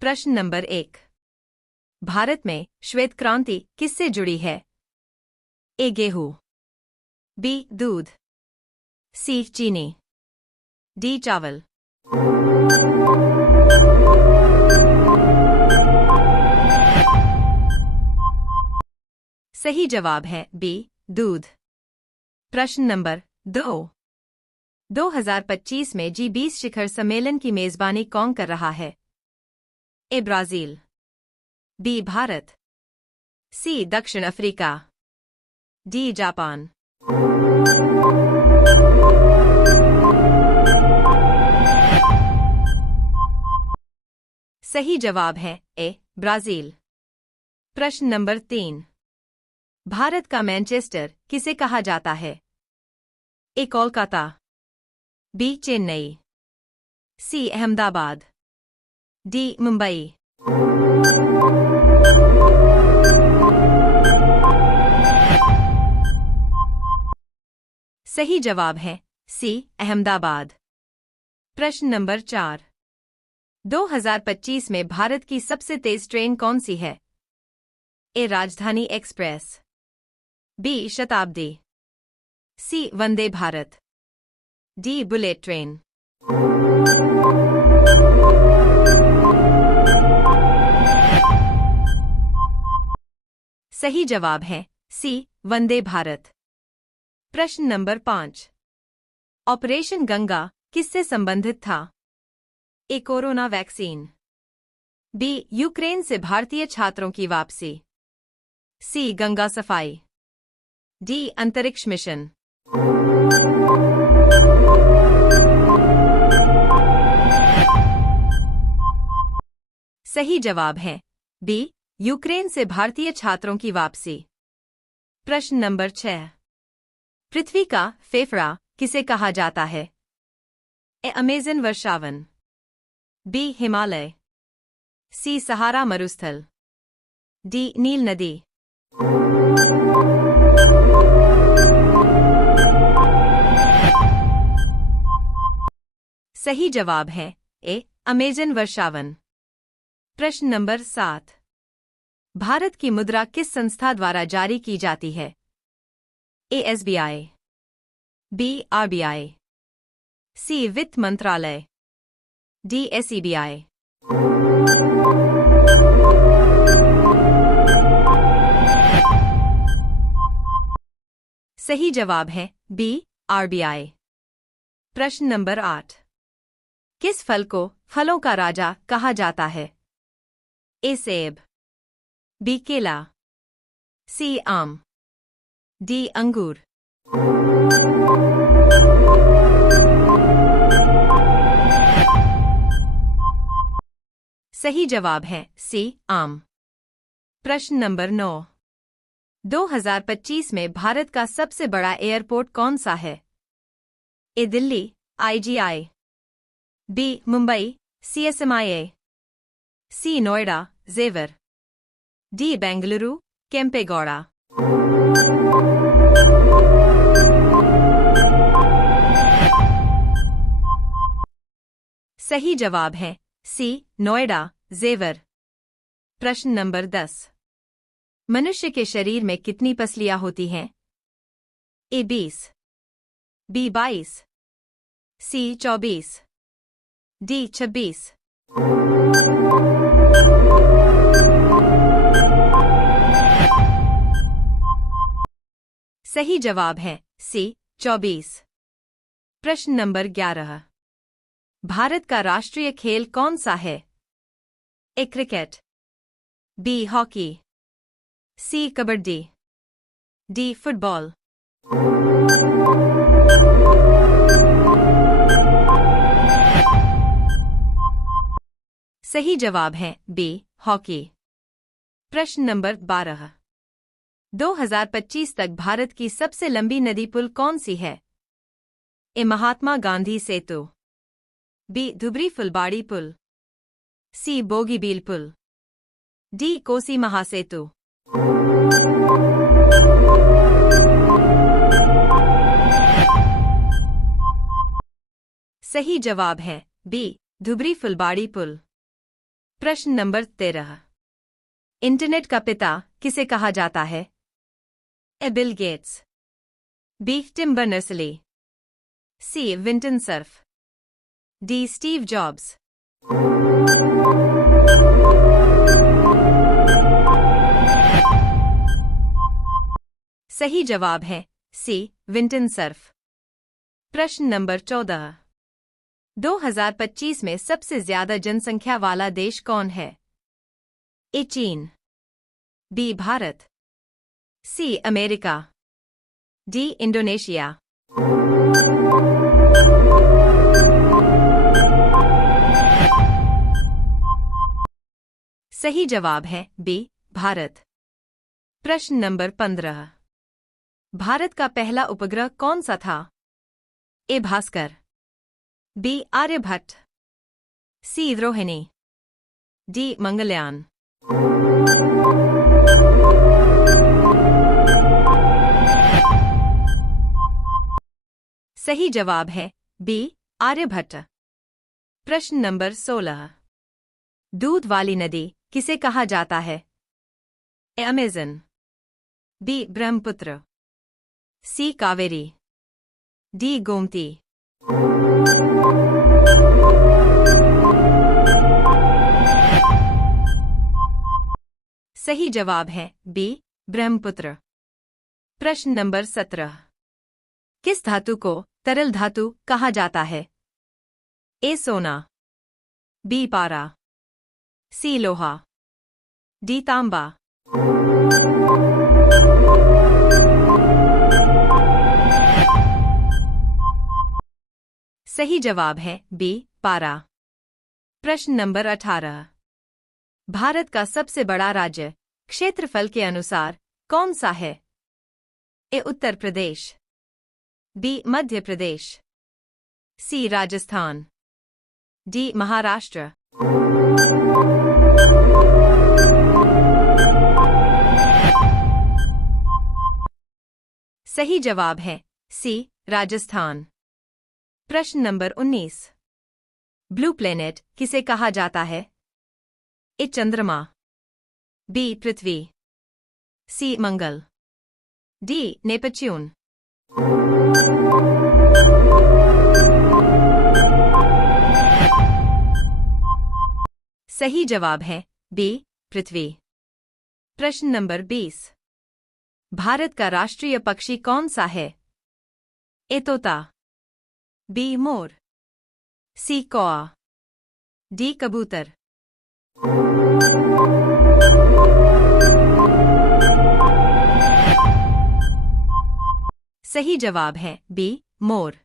प्रश्न नंबर 1। भारत में श्वेत क्रांति किससे जुड़ी है? ए गेहूं, बी दूध, सी चीनी, डी चावल। सही जवाब है बी दूध। प्रश्न नंबर 2। 2025 में G20 शिखर सम्मेलन की मेजबानी कौन कर रहा है? ए ब्राजील, बी भारत, सी दक्षिण अफ्रीका, डी जापान। सही जवाब है ए ब्राजील। प्रश्न नंबर 3। भारत का मैनचेस्टर किसे कहा जाता है? ए कोलकाता, बी चेन्नई, सी अहमदाबाद, डी मुंबई। सही जवाब है सी अहमदाबाद। प्रश्न नंबर 4। 2025 में भारत की सबसे तेज ट्रेन कौन सी है? ए राजधानी एक्सप्रेस, बी शताब्दी, सी Vande Bharat, D bullet train. सही जवाब है सी वंदे भारत। प्रश्न नंबर 5। ऑपरेशन गंगा किससे संबंधित था? ए कोरोना वैक्सीन, बी यूक्रेन से भारतीय छात्रों की वापसी, सी गंगा सफाई, डी अंतरिक्ष मिशन। सही जवाब है बी यूक्रेन से भारतीय छात्रों की वापसी। प्रश्न नंबर 6। पृथ्वी का फेफड़ा किसे कहा जाता है? ए अमेज़न वर्षावन, बी हिमालय, सी सहारा मरुस्थल, डी नील नदी। सही जवाब है ए अमेज़न वर्षावन। प्रश्न नंबर 7। भारत की मुद्रा किस संस्था द्वारा जारी की जाती है? ए SBI, बी RBI, सी वित्त मंत्रालय, डी SEBI। सही जवाब है बी RBI। प्रश्न नंबर 8। किस फल को फलों का राजा कहा जाता है? ए सेब, बी केला, सी आम, डी अंगूर। सही जवाब है सी आम। प्रश्न नंबर 9। 2025 में भारत का सबसे बड़ा एयरपोर्ट कौन सा है? A Delhi IGI, B Mumbai CSMIA, C Noida Jewar, D Bengaluru Kempegowda. सही जवाब है सी नोएडा जेवर। प्रश्न नंबर 10। मनुष्य के शरीर में कितनी पसलियां होती हैं? ए 20, बी 22, सी 24, डी 26। सही जवाब है सी 24। प्रश्न नंबर 11। भारत का राष्ट्रीय खेल कौन सा है? ए क्रिकेट, बी हॉकी, सी कबड्डी, डी फुटबॉल। सही जवाब है बी हॉकी। प्रश्न नंबर 12। 2025 तक भारत की सबसे लंबी नदी पुल कौन सी है? ए महात्मा गांधी सेतु, बी धुबरी फुलबाड़ी पुल, सी बोगीबील पुल, डी कोसी महासेतु। सही जवाब है बी धुबरी फुलबाड़ी पुल। प्रश्न नंबर 13। इंटरनेट का पिता किसे कहा जाता है? A. Bill Gates, B. Tim Berners Lee, C. Vinton Cerf, D. Steve Jobs. सही जवाब है सी. Vinton Cerf. प्रश्न नंबर 14। 2025 में सबसे ज्यादा जनसंख्या वाला देश कौन है? ए. चीन, B. Bharat, C. America, D. Indonesia. सही जवाब है बी. भारत। प्रश्न नंबर 15। भारत का पहला उपग्रह कौन सा था? ए. भास्कर, बी. आर्यभट्ट, सी. रोहिणी, डी. मंगलयान। सही जवाब है बी. आर्यभट्ट। प्रश्न नंबर 16। दूध वाली नदी किसे कहा जाता है? A. Amazon, B. Brahmaputra, C. Kaveri, D. Gomti. सही जवाब है बी. ब्रह्मपुत्र। प्रश्न नंबर 17। किस धातु को तरल धातु कहा जाता है? ए. सोना, बी. पारा, सी. लोहा, डी. तांबा। सही जवाब है बी. पारा। प्रश्न नंबर 18। भारत का सबसे बड़ा राज्य क्षेत्रफल के अनुसार कौन सा है? ए. उत्तर प्रदेश, बी. मध्य प्रदेश, सी. राजस्थान, डी. महाराष्ट्र। सही जवाब है सी. राजस्थान। प्रश्न नंबर 19। ब्लू प्लेनेट किसे कहा जाता है? ए. चंद्रमा, बी. पृथ्वी, सी. मंगल, डी. नेपच्यून। सही जवाब है बी. पृथ्वी। प्रश्न नंबर 20। भारत का राष्ट्रीय पक्षी कौन सा है? ए. तोता, बी. मोर, सी. कौआ, डी. कबूतर। सही जवाब है बी. मोर।